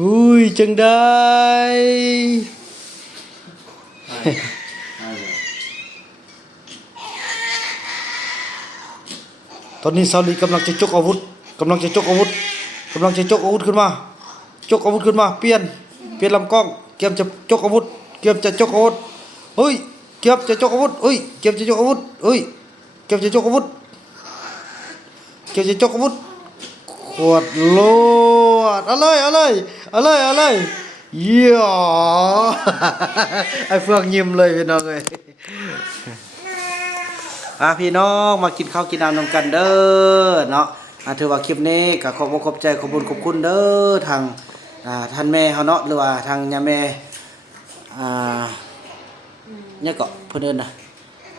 อุ้ยจังได้ตอนนี้ซาลีกำลังจะจกอาวุธกำลังจะจกอาวุธกำลังจะจกอาวุธขึ้นมาจกอาวุธขึ้นมาเปลี่ยนลำกล้องเกียมจะจกอาวุธเกียมจะจกอาวุธเฮ้ยเกียมจะจกอาวุธเฮ้ยเกียมจะจกอาวุธเฮ้ยเกียมจะจกอาวุธเกียมจะจกอาวุธขวดโลดอะไรเยี่ยไอ้เฟืองยิ้มเลยพี่น้องเอ้ยพี่น้องมากินข้าวกินน้ำนำกันเด้อเนาะถือว่าคลิปนี้ก็ขอบใจขอบคุณเด้อทางท่านแม่เฮาเนาะหรือว่าทางย่าแม่เนี่ยก็เพิ่นเอิ้นน่ะ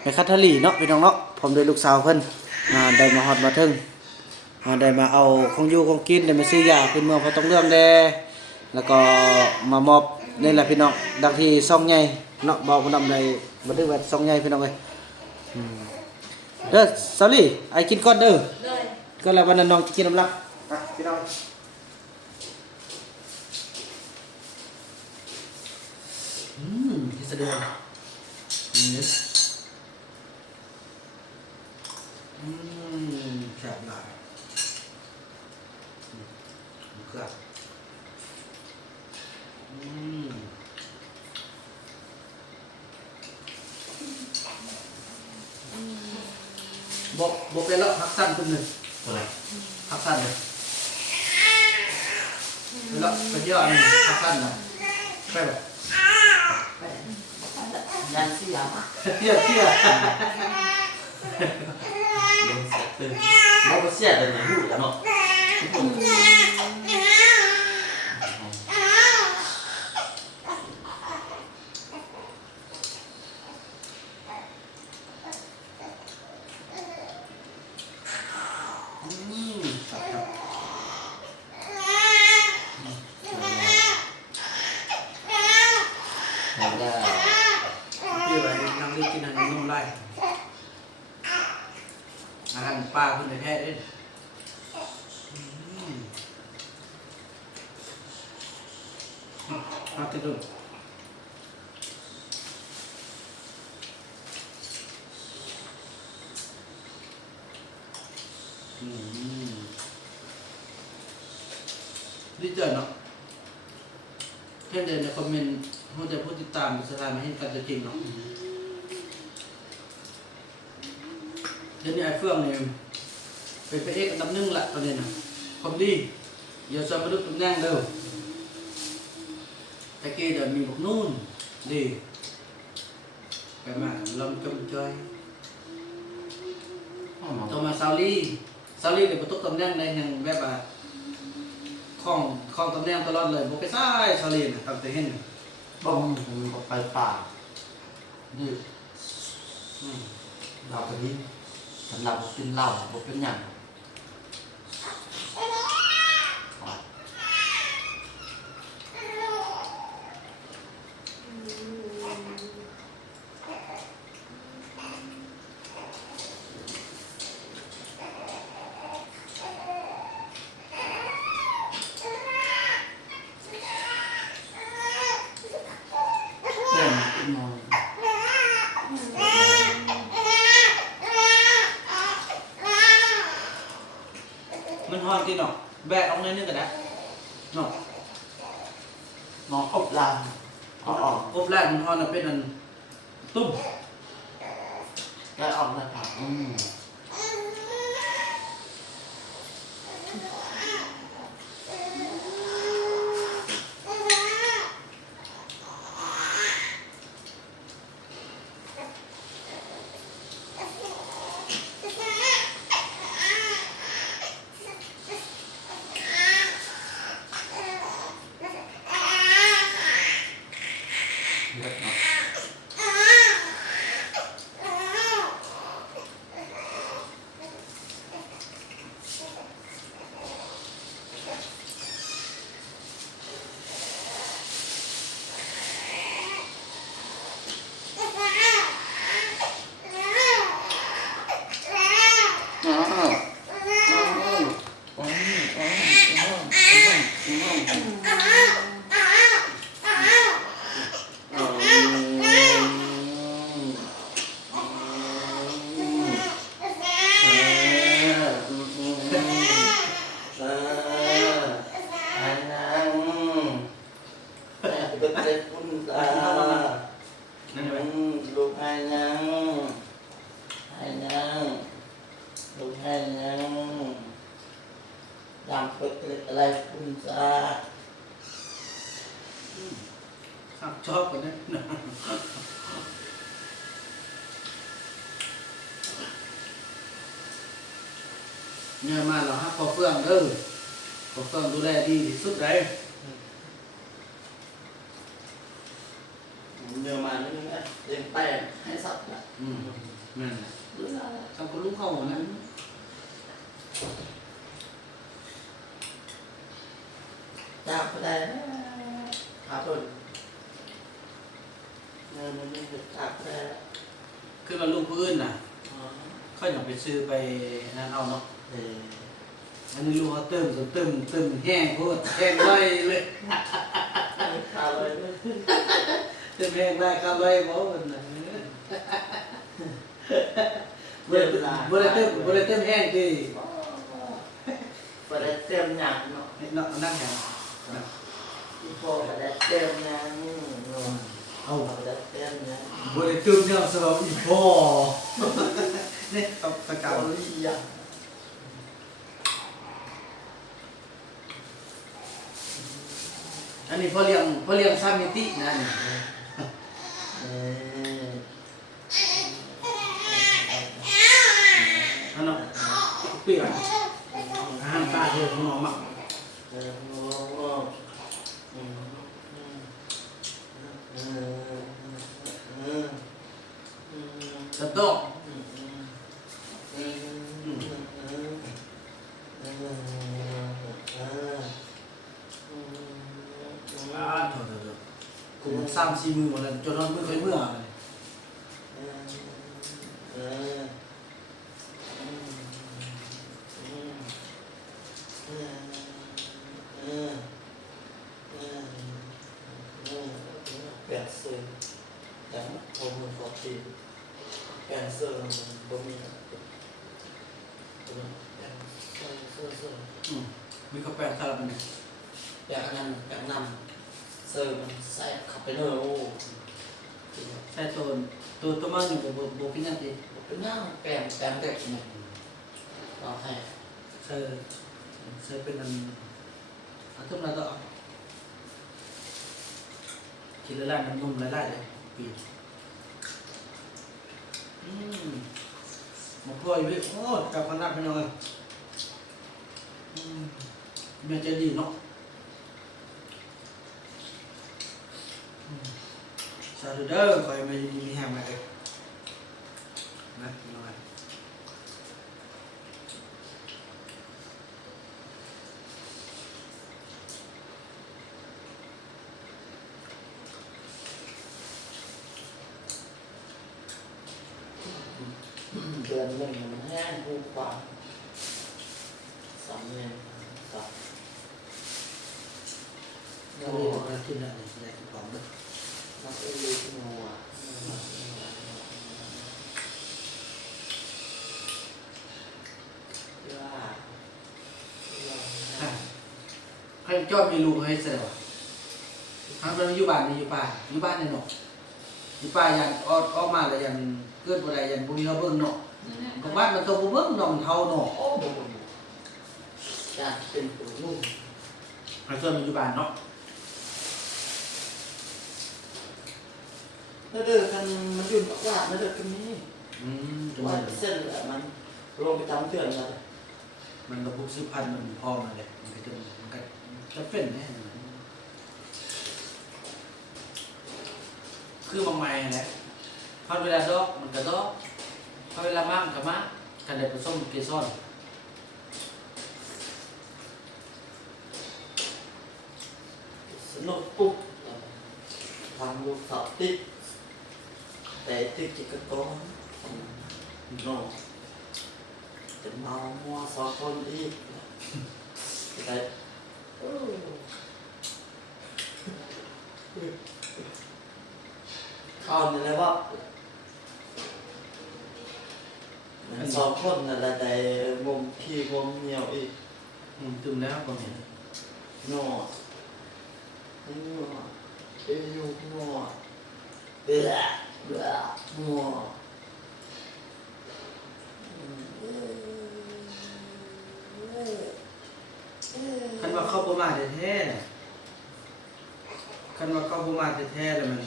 แม่คัทธลีเนาะพี่น้องเนาะพร้อมด้วยลูกสาวเพิ่นได้มาฮอดมาถึงได้มาเอาของอยู่ของกินได้มาซื้อยาขึ้นเมืองพอต้องเรื่องแดแล้วก็มามอบนี่แหละพี่น้องดังที่ซ่องใหญ่เนาะบอกบ่นำได้บ่ได้ว่าซ่องใหญ่พี่น้องเอ้ยเด้อซาลี่ไอ้กินก่อนเด้อก็แล้ววันนั้นน้องจะกินน้ำลักพี่น้องที่เสด็จแซ่บหลายครับบอกไปแล้วพักสั้นคนหนึ่งอะไรพักสั้นเลยไปแล้วไปเยอะอันนึงพักสั้นนะไปแบบยันเสียมาเที่ยเดินเสียตื่นเราก็เสียแต่ในหูเนาะกินอาหารนุ่มไล่อาหารปลาเพิ่นได้แท้เด้มาติดดูดีใจเนาะเพื่อนเดินในคอมเมนต์เขาจะพูดติดตามสถานมาให้กันจะจริงเนาะเดี๋ยวนี้ไอ้เฟื่องเนี่ยเป็นพระเอกอันดับหนึ่งละตอนนี้นะคอมดี้อย่าสมดุลตำแหน่งเด้อตะกี้เดี๋ยวมีพวกนู่นดีไปมาลำจมจอยต่อมาซาลี่เดี๋ยวประตูตำแหน่งในอย่างแบบว่าของตำแหน่งตลอดเลยบอกไปซ้ายซาลี่นะตั้งแต่เห็นบ้องไปป่านี่เราไปนี่สำหรับเป็นเหล้าบอกเป็นอย่างมันห้อนที่เนาะแบะออกในนึงกันนะเนาะน้องอบลางอบแรกมันห้อนเป็นอันตุ้มได้ออกเลยค่ะ ครับชอบกันนะเนี่ยมาเราฮักพอเฟื่องเด้อพอเฟื่องดูแลดีที่สุดเลย เนื้อมาแล้วนี่เลี้ยงแป้งให้สัตว์นะ นั่นแหละ หรืออะไร ทำกับลูกเขาหมดนั้น จ้างไปได้หาต้นเนื้อมันไม่ถึงจ้างไปได้ คือเราลูกพื้นน่ะเขาอยากไปซื้อไปนั่นเอาเนาะ เออ อันนี้ลูกเขาเติมจนเติมแห้งโคตรแห้งไว้เลย ข้าวเลย เติมแห้งได้ข้าวไว้บ่มันน่ะบ่ได้เติมแห้งดิ ไปได้เต็มหนังเนาะ เนาะนั่งแห้ง ที่พ่อไปได้เต็มหนังเนาะ เอา ไปได้เต็มหนัง บ่ได้เติมเนี่ยสำหรับอีพ่อนี่ต้องตะเกา เกาหลีอ่ะ อันนี้พ่อเลี้ยง3มิตินะนี่ เออ อันเนาะเปียกอาหารตาเฮ็ดของน้องมัก เออโอ้โหอืมเออเออเออ สต๊อก โถกู3-4มื้อวันนั้นจนนอนมื้อค่อยมื้อเลยเปลี่ยนเสื้อแต่ผมมันขอตีเปลี่ยนเสื้อมันบ่มีเปลี่ยนเสื้อ มีข้าวแป้งสลับมันนี่ อยากนั่นอยากนำเสื้อมันใส่เข้าไปเลยโอ้ ใส่ตัวมาอยู่บ่กินนั่นติ เป็นย่างแปลงเด็กเนี่ยเราให้ ใส่เป็นอันทุกนั้นก็กินละลายน้ำนมละลายเลยปีมาพ่อยเว้ยโอ้จับมันนักไปหน่อยเมียใจดีเนาะสาธุเด้อคอยมาอยู่ดีมีแฮมมาเลยนะพี่น้อง เดือนหนึ่งมันแห้งกูกว่าสามเดือนครับ เราเรียกว่าที่นั่นใหญ่ของเด้อ นักเอ็นดูที่มัวว่า ใครชอบมีลูกให้เสร็จวะทำเป็นอยู่บ้านนี่อยู่ป่าอยู่บ้านนี่เนาะอยู่ป่ายันออกมาแล้วยันเกิดบ่ได้ยันบ่มีเราเบิ่งเนาะก็บ้านมันต้องบ่เบิ่งเนาะมันเท่าเนาะ โอ้โหอยากเป็นผู้นุ่ม ให้ชอบมีอยู่บ้านเนาะ แล้วเดินกันมันยุ่งมากว่าแล้วเดินกันนี่ จัง ว่า ได๋ เส้นแหละมันลงไปตามเตือนเลย มันก็60,000มันพอมาเลยมันก็จะเป็นแน่คือบางไม้แหละพอเวลาดอกมันก็ดอกพอเวลามามันก็มากันได้ผสมเกสร สนุกปุ๊บทำลูกสาวติดแต่ติดจิกกระต้อนนอนจะเมามัวสองคนอีกแต่เข้านี่เลยว่าสองคนนั่นแหละแต่มุมพี่มุมเหนียวอีก ตื่นแล้วบ่เห็น นอนัวเอ้ยนัวเบื่อนัว คันว่าเข้าบ่มาแท้ คันว่าเขาบ่มาแท้ๆแล้วมัน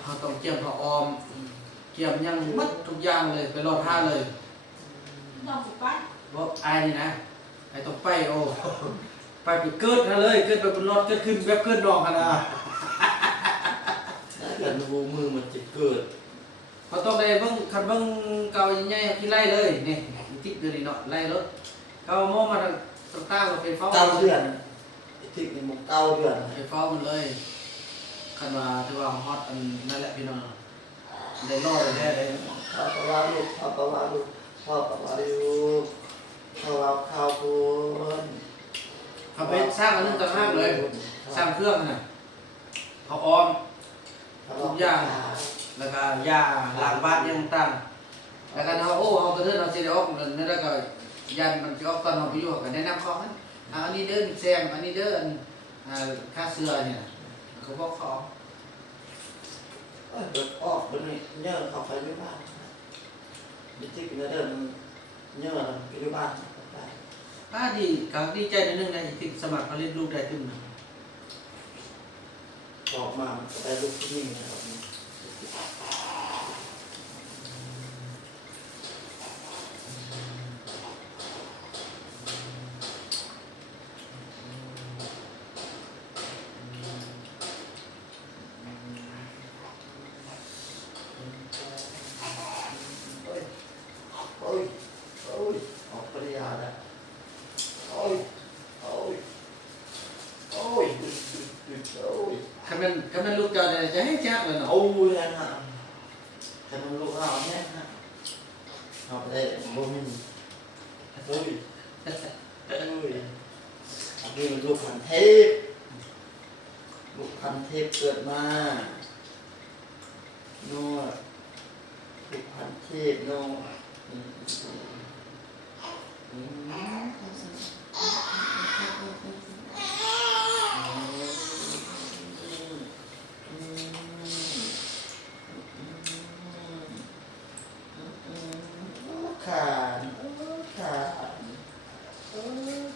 เขาต้องเตรียมผ้าอ้อมเตรียมหยังหมดทุกอย่างเลยไปรอท่าเลย ลองสิไป บ่อายนี่นะไอ้ต้องไปโอ้ไปเกิดนะเลยเกิดไปบนรถเกิดขึ้นแบบเกิดดอกหั่นน่ะ ถ้าเกิดหูมือมันจะเกิด เขาต้องได้เบิ่งคันเบิ่งเก่าใหญ่ๆที่ไล่เลยนี่ติดอยู่นี่เนาะไล่รถเขาเอาหม้อมาต่างๆก็ไปเฝ้า 9 เดือนที่นี่มัน9 เดือน ไปเฝ้ามันเลยคันว่าถือว่าฮอตอันนั่นแหละพี่น้องได้รอดแท้ๆเลย พ่อก็ว่าลูกพ่อก็ว่าลูกพ่อก็ว่าลูกพ่อว่าข้าวปุ้น เขาไปสร้างอันนึงต่างหากเลย สร้างเครื่องน่ะเขาออม ทุกอย่าง แล้วก็ยาล้างบ้านยังต่างแล้วก็เขาเขากระเทือนเขาสิได้ออกนั่นแล้วก็ยันมันสิออกตอนเขาไปอยู่ก็แนะนำเขาให้อันนี้เด้อแซมอันนี้เด้อค่าเสื้อเนี่ยเขาบอกเขา เปิดออกบนนี้เยอะเขาไปไม่บ้านดิจิกินเดินเยอะไปดูบ้าน ป้าดีก็ดีใจนิดนึงนะที่สมัครผลิตลูกได้ตึ้ง ออกมาไปลูกที่นี่นะครับโอ้ยโอ้ยออกปริยาแล้วโอ้ยโอ้ยโอ้ยโอ้ย คันนั้นลูกเจ้าเนี่ยจะให้แจ๊กเลยเนาะ โอ้ยนะฮะแต่มันลูกเราเนี่ยฮะเอาไปเลยบ่มีโอ้ยโอ้ยนี่มันลูกพันเทพลูกพันเทพเกิดมาโน่ลูกพันเทพโน่ขานขาน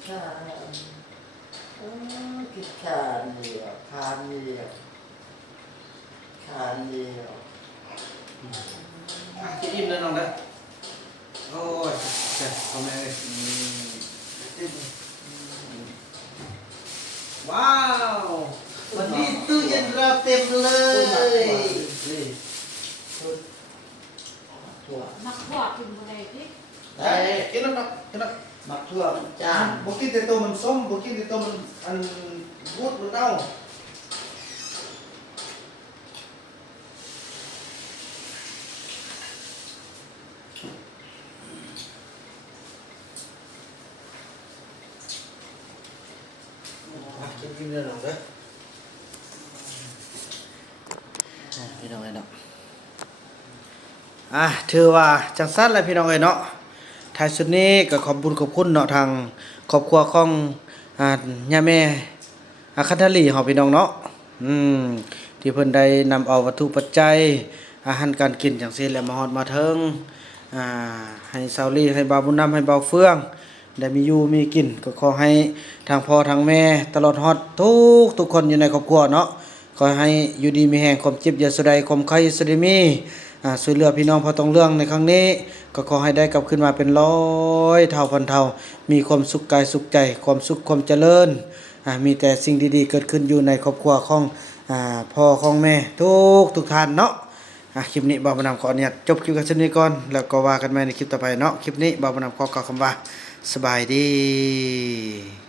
ขานคิดขานเดียวขานเดียวขานเดียว จะอิ่มแล้วน้องนะโอ้ยเจ็บทำไมเลยว้าววันนี้ตู้เย็นเราเต็มเลยนี่ ถั่ว มักทอดกินบ่ได้ติ ไอ้กินแล้วเนาะกินแล้ว มักถั่วมันจาน บ่กินแต่ตัวมันส้มบ่กินแต่ตัวมันอันบูดมันเน่ากินแล้วเนาะเด้อพี่น้องไอ้เนาะถือว่าจังซั่นแหละพี่น้องเอ้ยเนาะท้ายสุดนี้ก็ขอบคุญขอบคุณเนาะทางครอบครัวของย่าแม่คันธลีเฮาพี่น้องเนาะที่เพิ่นได้นำเอาวัตถุปัจจัยอาหารการกินจังซี่แหละมาฮอดมาถึงให้ซาวลีให้บ่าวบุญนำให้บ่าวเฟืองได้มีอยู่มีกินก็ขอให้ทางพ่อทางแม่ตลอดฮอดทุกคนอยู่ในครอบครัวเนาะขอให้อยู่ดีมีแรงความเจ็บอย่าสุใดความไข้สุดมีช่วยเหลือพี่น้องพอต้องเรื่องในครั้งนี้ก็ขอให้ได้กลับขึ้นมาเป็นร้อยเท่าพันเท่ามีความสุขกายสุขใจความสุขความเจริญมีแต่สิ่งดีๆเกิดขึ้นอยู่ในครอบครัวของพ่อของแม่ทุกท่านเนาะคลิปนี้บ่าวบุญนำขออนุญาตจบคลิปกันเช่นนี้ก่อนแล้วก็ว่ากันใหม่ในคลิปต่อไปเนาะคลิปนี้บ่าวบุญนำขอกล่าวคำว่าสบายดี